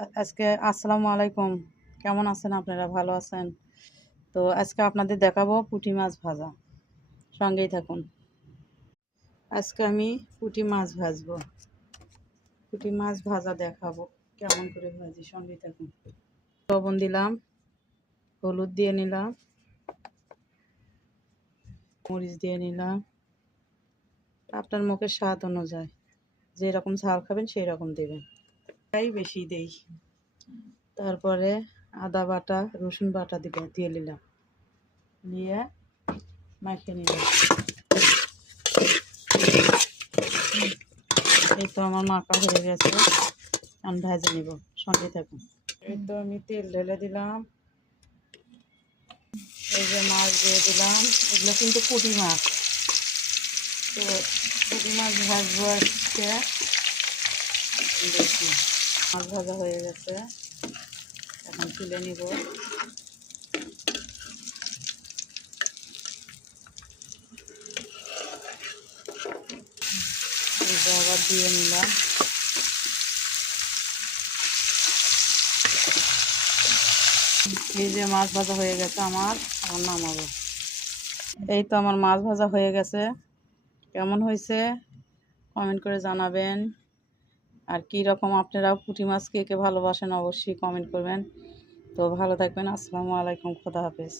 আজকে আসসালামু আলাইকুম। কেমন আছেন আপনারা? ভালো আছেন? তো আজকে আপনাদের দেখাবো পুঁটি মাছ ভাজা। সঙ্গেই থাকুন। আজকে আমি পুঁটি মাছ ভাজবো। পুঁটি মাছ ভাজা দেখাবো কেমন করে ভাজি। সঙ্গেই থাকুন। লবণ দিলাম, হলুদ দিয়ে নিলাম, মরিচ দিয়ে নিলাম। আপনার মুখের স্বাদ অনুযায়ী যেরকম ঝাল খাবেন সেই রকম দেবেন। তাই বেশি দেই। তারপরে আদা বাটা, রসুন বাটা দিয়ে নিলাম, নিয়ে মাখিয়ে নিলাম। এই তো আমার মাখা হয়ে গেছে, আমি ভেজে নিব। সঙ্গে থাকুন। এই তো আমি তেল ঢেলে দিলাম, এই যে মাছ দিয়ে দিলাম। এগুলো কিন্তু পুঁটি মাছ। তো পুঁটি মাছ ভাজবো আজকে। দেখি মাছ ভাজা হয়ে গেছে, এখন তুলে নিব। এই যে আবার দিয়ে নিলাম। এই যে মাছ ভাজা হয়ে গেছে আমার, এখন নামাবো। এই তো আমার মাছ ভাজা হয়ে গেছে। কেমন হয়েছে কমেন্ট করে জানাবেন। আর কি রকম আপনারা পুঁটি মাছ কে কে ভালোবাসেন অবশ্যই কমেন্ট করবেন। তো ভালো থাকবেন। আসসালামু আলাইকুম। খোদা হাফেজ।